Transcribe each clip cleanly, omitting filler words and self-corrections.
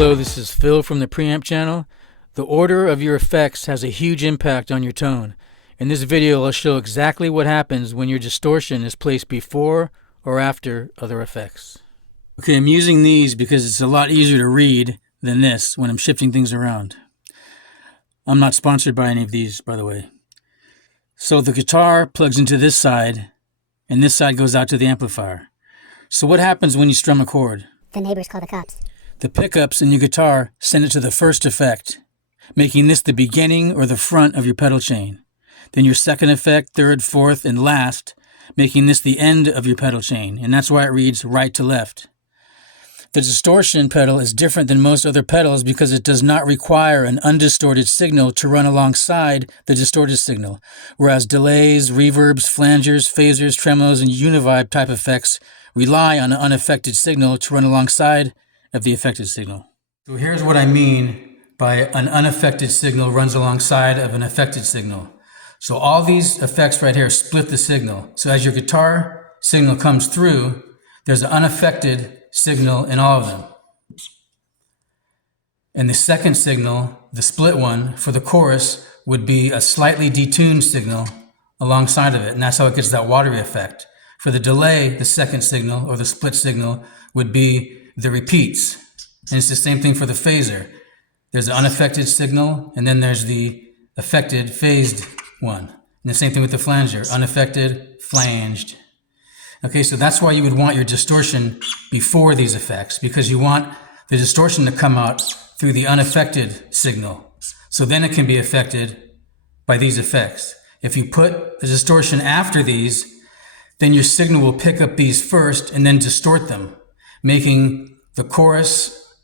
Hello, this is Phil from the Preamp channel. The order of your effects has a huge impact on your tone. In this video, I'll show exactly what happens when your distortion is placed before or after other effects. Okay, I'm using these because it's a lot easier to read than this when I'm shifting things around. I'm not sponsored by any of these, by the way. So the guitar plugs into this side, and this side goes out to the amplifier. So what happens when you strum a chord? The neighbors call the cops. The pickups in your guitar send it to the first effect, making this the beginning or the front of your pedal chain. Then your second effect, third, fourth, and last, making this the end of your pedal chain, and that's why it reads right to left. The distortion pedal is different than most other pedals because it does not require an undistorted signal to run alongside the distorted signal, whereas delays, reverbs, flangers, phasers, tremolos, and univibe type effects rely on an unaffected signal to run alongside of the affected signal. So here's what I mean by an unaffected signal runs alongside of an affected signal. So all these effects right here split the signal. So as your guitar signal comes through, there's an unaffected signal in all of them. And the second signal, the split one for the chorus, would be a slightly detuned signal alongside of it, and that's how it gets that watery effect. For the delay, the second signal or the split signal would be the repeats. And it's the same thing for the phaser. There's an unaffected signal, and then there's the affected phased one. And the same thing with the flanger, unaffected, flanged. Okay, so that's why you would want your distortion before these effects, because you want the distortion to come out through the unaffected signal. So then it can be affected by these effects. If you put the distortion after these, then your signal will pick up these first and then distort them, making the chorus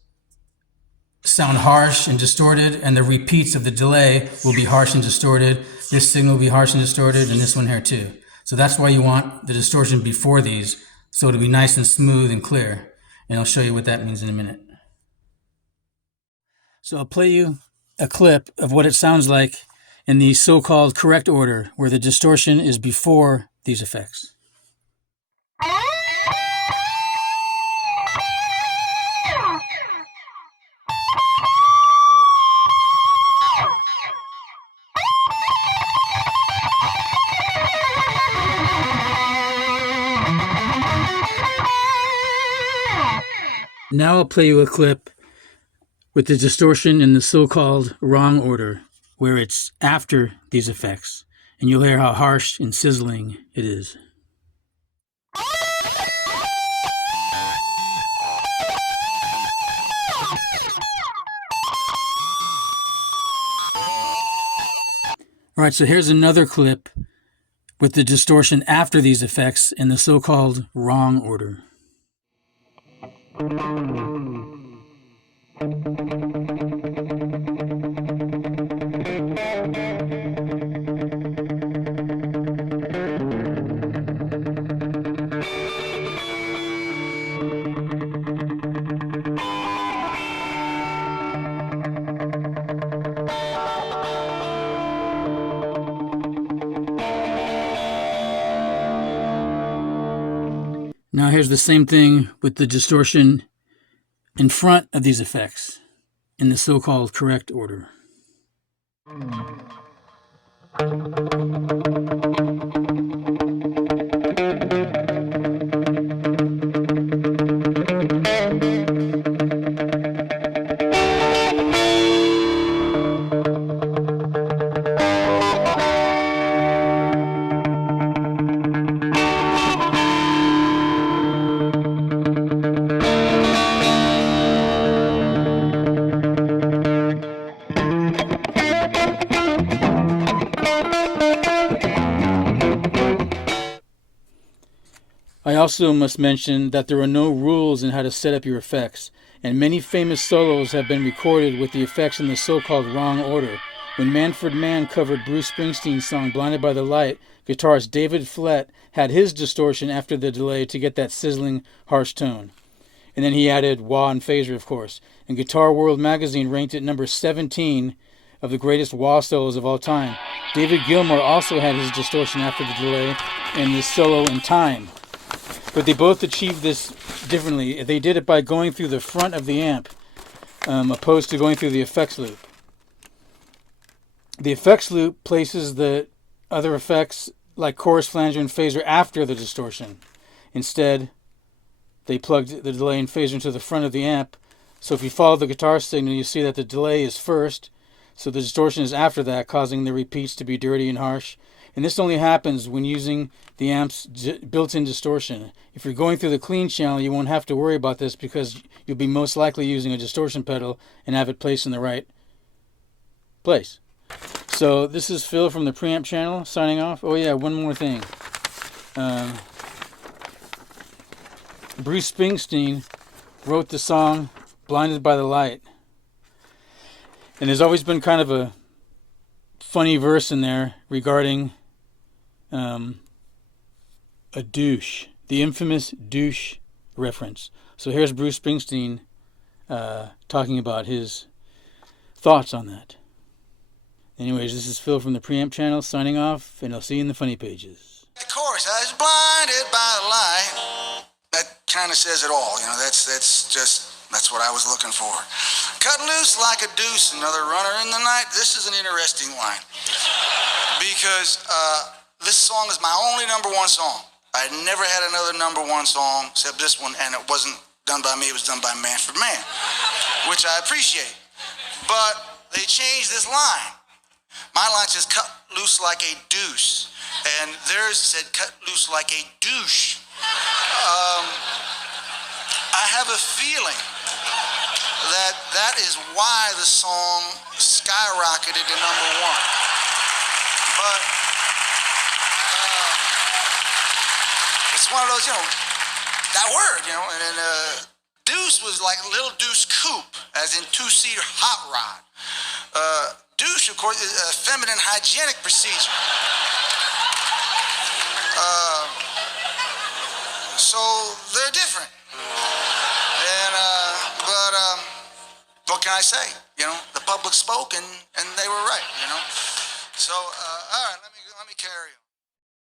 sound harsh and distorted, and the repeats of the delay will be harsh and distorted. This signal will be harsh and distorted, and this one here too. So that's why you want the distortion before these, so it'll be nice and smooth and clear. And I'll show you what that means in a minute. So I'll play you a clip of what it sounds like in the so-called correct order, where the distortion is before these effects. Now I'll play you a clip with the distortion in the so-called wrong order, where it's after these effects, and you'll hear how harsh and sizzling it is. All right, so here's another clip with the distortion after these effects in the so-called wrong order. Now here's the same thing with the distortion in front of these effects in the so-called correct order. I also must mention that there are no rules in how to set up your effects, and many famous solos have been recorded with the effects in the so-called wrong order. When Manfred Mann covered Bruce Springsteen's song Blinded by the Light, guitarist David Flett had his distortion after the delay to get that sizzling, harsh tone. And then he added wah and phaser, of course. And Guitar World magazine ranked it number 17 of the greatest wah solos of all time. David Gilmour also had his distortion after the delay and this solo in time. But they both achieved this differently. They did it by going through the front of the amp. opposed to going through the effects loop. The effects loop places the other effects like chorus, flanger, and phaser after the distortion. Instead, they plugged the delay and phaser into the front of the amp. So if you follow the guitar signal, you see that the delay is first, so the distortion is after that, causing the repeats to be dirty and harsh. And this only happens when using the amp's built-in distortion. If you're going through the clean channel, you won't have to worry about this because you'll be most likely using a distortion pedal and have it placed in the right place. So this is Phil from the preamp channel signing off. Oh yeah, one more thing. Bruce Springsteen wrote the song Blinded by the Light. And there's always been kind of a funny verse in there regarding a douche, the infamous douche reference. So here's Bruce Springsteen talking about his thoughts on that. Anyways, this is Phil from the preamp channel signing off, and I'll see you in the funny pages. The chorus, I was blinded by the light. That kind of says it all, you know. That's what I was looking for. Cut loose like a deuce, another runner in the night. This is an interesting line because this song is my only #1 song. I had never had another #1 song except this one, and it wasn't done by me. It was done by Manfred Mann, which I appreciate. But they changed this line. My line says cut loose like a deuce, and theirs said cut loose like a douche. I have a feeling that is why the song skyrocketed to #1. But it's one of those, you know, that word, you know, and deuce was like little deuce coupe, as in two-seater hot rod. Douche, of course, is a feminine hygienic procedure. So they're different. And but what can I say? You know, the public spoke and they were right. You know. So all right, let me carry on.